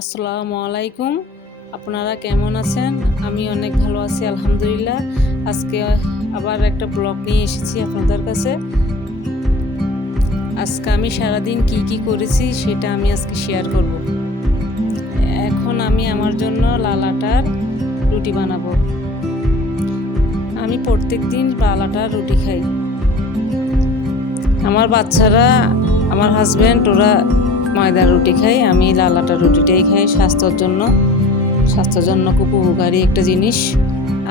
আসসালামু আলাইকুম। আপনারা কেমন আছেন? আমি অনেক ভালো আছি আলহামদুলিল্লাহ। আজকে আবার একটা ব্লগ নিয়ে এসেছি আপনাদের কাছে। আজকে আমি সারাদিন কি করেছি সেটা আমি আজকে শেয়ার করব। এখন আমি আমার জন্য লাল আটার রুটি বানাবো। আমি প্রত্যেকদিন লাল আটার রুটি খাই। আমার বাচ্চারা, আমার হাজব্যান্ড ওরা ময়দার রুটি খাই, আমি লাল আটার রুটিটাই খাই। স্বাস্থ্যের জন্য খুব উপকারী একটা জিনিস।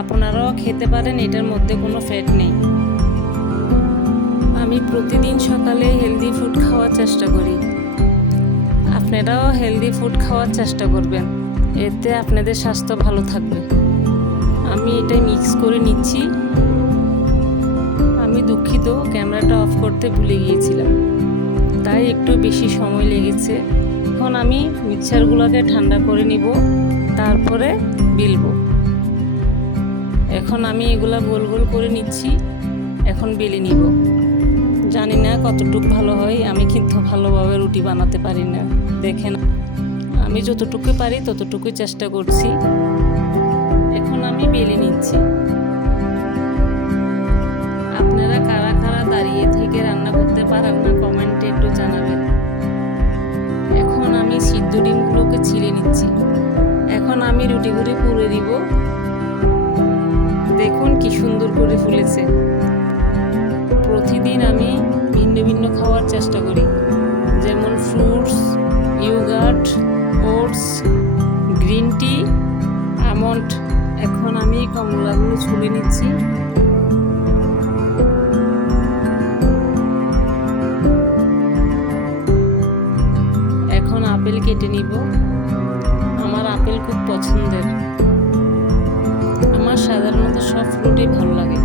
আপনারাও খেতে পারেন, এটার মধ্যে কোনো ফ্যাট নেই। আমি প্রতিদিন সকালে হেলদি ফুড খাওয়ার চেষ্টা করি। আপনারাও হেলদি ফুড খাওয়ার চেষ্টা করবেন, এতে আপনাদের স্বাস্থ্য ভালো থাকবে। আমি এটা মিক্স করে নিচ্ছি। আমি দুঃখিত, ক্যামেরাটা অফ করতে ভুলে গিয়েছিলাম, তাই একটু বেশি সময় লেগেছে। এখন আমি মিক্সচারগুলোকে ঠান্ডা করে নিব, তারপরে বেলবো। এখন আমি এগুলা গোল গোল করে নিচ্ছি, এখন বেলে নিব। জানি না কতটুকু ভালো হয়, আমি কিন্তু ভালোভাবে রুটি বানাতে পারি না। দেখেন, আমি যতটুকু পারি ততটুকুই চেষ্টা করছি। এখন আমি বেলে নিচ্ছি। আপনারা কারা কারা দাঁড়িয়ে থেকে রান্না করতে পারেন না কমেন্টে একটু জানাবেন। এখন আমি সিদ্ধ ডিমগুলোকে ছিলে নিচ্ছি। এখন আমি রুটিগুলি পুড়ে দিব। দেখুন কি সুন্দর করে ফুলেছে। প্রতিদিন আমি ভিন্ন ভিন্ন খাওয়ার চেষ্টা করি, যেমন fruits, yogurt, oats, green tea, almond. এখন আমি কমলাগুলো ছুলে নিচ্ছি। এখন আপেল কেটে নিব। আমার আপেল খুব পছন্দের। আমার সাধারণত সব ফ্রুটই ভালো লাগে।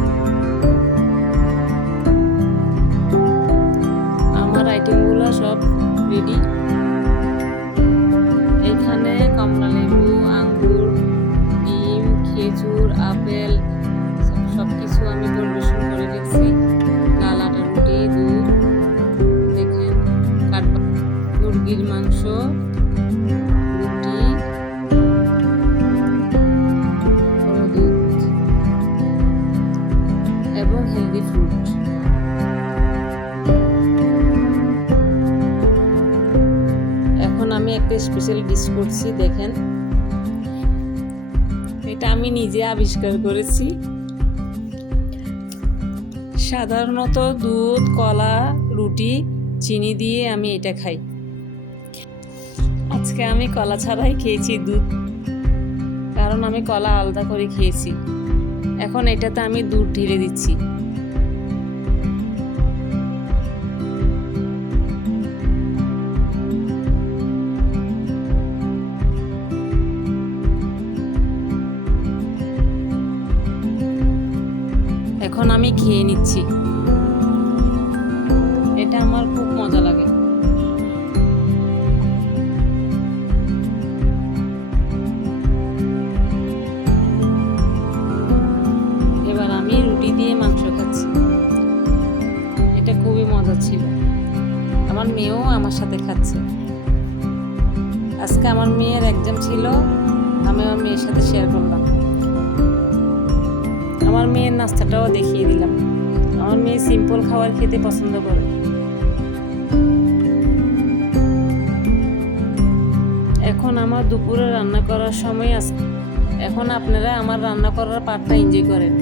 আমার আইটেমগুলো সব রেডি। এখানে কমলা লেবু, আঙ্গুর, ডিম, খেজুর, আপেল সব কিছু আমি পরিবেশন করে রেখেছি। লাল আটার রুটি, দুধ, দেখেন মুরগির মাংস, রুটি, দুধ এবং হেলদি ফ্রুট। এখন আমি একটা স্পেশাল ডিশ করছি, দেখেন। এটা আমি নিজে আবিষ্কার করেছি। সাধারণত দুধ, কলা, রুটি, চিনি দিয়ে আমি এটা খাই। আজকে আমি কলা ছাড়াই খেয়েছি দুধ, কারণ আমি কলা আলাদা করে খেয়েছি। এখন এটাতে আমি দুধ ঢেলে দিচ্ছি। এখন আমি খেয়ে নিচ্ছি। এটা আমার খুব মজা লাগে। এবার আমি রুটি দিয়ে মাংস খাচ্ছি। এটা খুবই মজা ছিল। আমার মেয়েও আমার সাথে খাচ্ছে। আজকে আমার মেয়ের এক্সাম ছিল, আমি আমার মেয়ের সাথে শেয়ার করলাম। আমার মেয়ের নাস্তাটাও দেখিয়ে দিলাম। আমার মেয়ে সিম্পল খাবার খেতে পছন্দ করে। এখন আমার দুপুরে রান্না করার সময় আছে। এখন আপনারা আমার রান্না করার পার্টটা এনজয় করেন।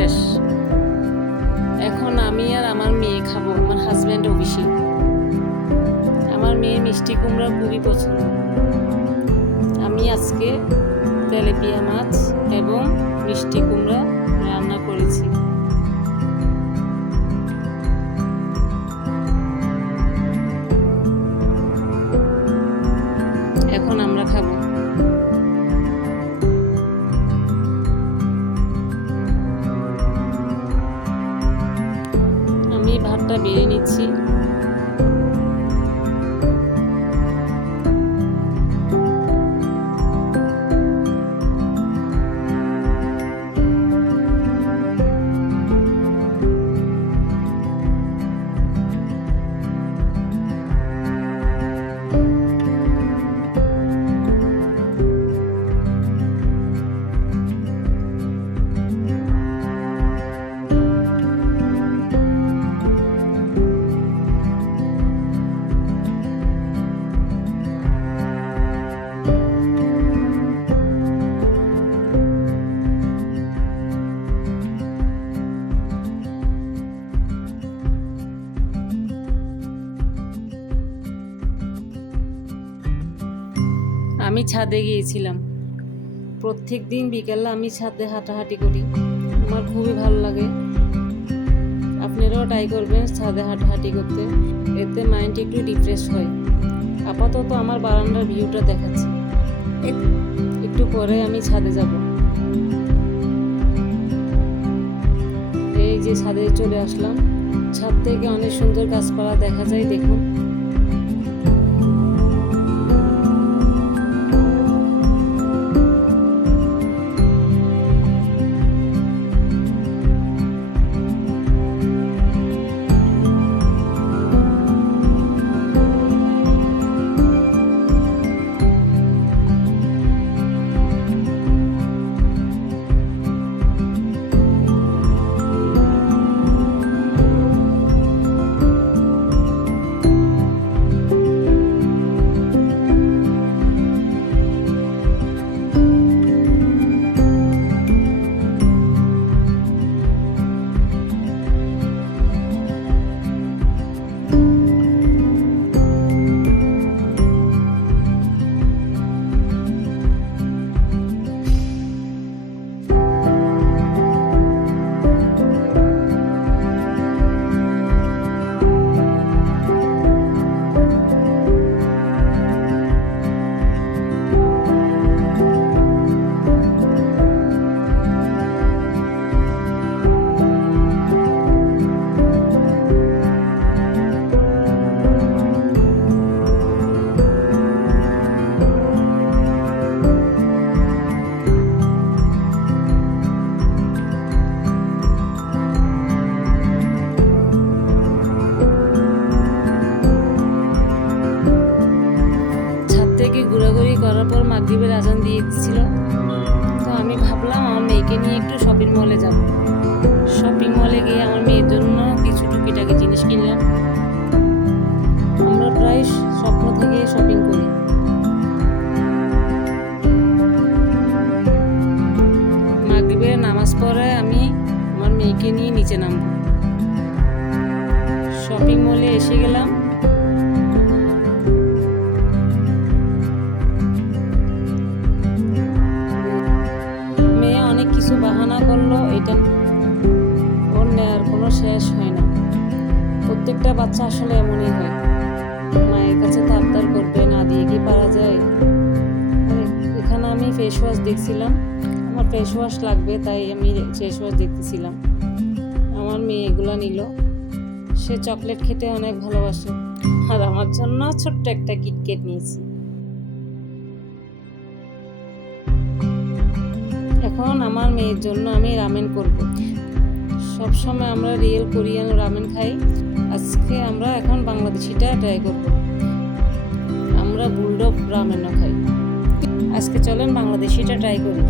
শেষ। এখন আমি আর আমার মেয়ে খাবো, আমার হাজব্যান্ড অফিসে। আমার মেয়ে মিষ্টি কুমড়া খুবই পছন্দ। আমি আজকে তেলাপিয়া মাছ এবং মিষ্টি কুমড়া রান্না করেছি। এখন আমরা খাবো। আমি ভাতটা বেড়ে নিচ্ছি। আমি ছাদে গিয়েছিলাম। প্রত্যেক দিন বিকেলে আমি ছাদে হাঁটাহাঁটি করি, আমার খুবই ভালো লাগে। আপনারাও ট্রাই করবেন ছাদে হাঁটাহাঁটি করতে, এতে মাইন্ড একটু রিফ্রেশ হয়। আপাতত আমার বারান্দার ভিউটা দেখাচ্ছি, একটু পরে আমি ছাদে যাব। এই যে ছাদে চলে আসলাম, ছাদ থেকে অনেক সুন্দর গাছপালা দেখা যায়, দেখুন। ঘোরাঘুরি করার পর মাগরিবের আজান দিয়ে দিচ্ছিল, তো আমি ভাবলাম আমার মেয়েকে নিয়ে একটু শপিং মলে যাব। শপিং মলে গিয়ে আমার মেয়ের জন্য কিছু টুকিটাকি জিনিস কিনলাম। আমরা প্রায় স্বপ্ন থেকে শপিং করি। মাগরিবের নামাজ পড়ে আমি আমার মেয়েকে নিয়ে নিচে নামব। শপিং মলে এসে গেলাম। কিছু বাহানা করলো, এটা ওর নেওয়ার কোনো শেষ হয় না। প্রত্যেকটা বাচ্চা আসলে এমনই হয়, মায়ের কাছে তাবদার করবে, না দিয়ে কি পারা যায়। এখানে আমি ফেস ওয়াশ দেখছিলাম, আমার ফেস ওয়াশ লাগবে, তাই আমি ফেস ওয়াশ দেখতেছিলাম। আমার মেয়ে এগুলো নিল। সে চকলেট খেতে অনেক ভালোবাসে, আর আমার জন্য ছোট্ট একটা কিটক্যাট নিয়েছি। এখন আমার মেয়ের জন্য আমি রামেন করব। সবসময় আমরা রিয়েল কোরিয়ান রামেন খাই, আজকে আমরা এখন বাংলাদেশিটা ট্রাই করব। আমরা বুলডগ রামেনও খাই, আজকে চলেন বাংলাদেশিটা ট্রাই করি।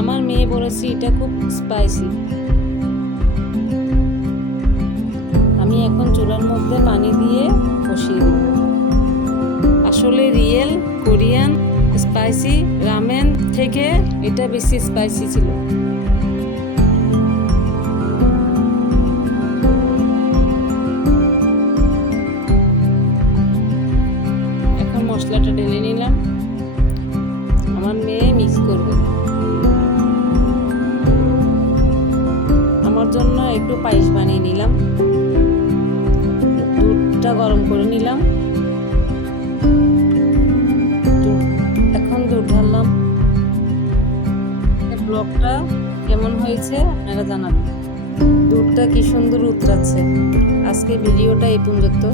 আমার মেয়ে বলেছে এটা খুব স্পাইসি। আমি এখন চুলার মধ্যে পানি দিয়ে বসিয়ে দেব। আসলে রিয়েল কোরিয়ান স্পাইসি রামেন থেকে এটা বেশি স্পাইসি ছিল। মশলাটা ঢেলে নিলাম। আমার মেয়ে মিক্স করবে। আমার জন্য একটু পায়েস বানিয়ে নিলাম। দুধটা গরম করে নিলাম। এখন দুধ ঢাললাম। ব্লগটা কেমন হয়েছে আপনারা জানাবেন। দুধটা কি সুন্দর উতরাচ্ছে। আজকে ভিডিওটা এই পর্যন্ত।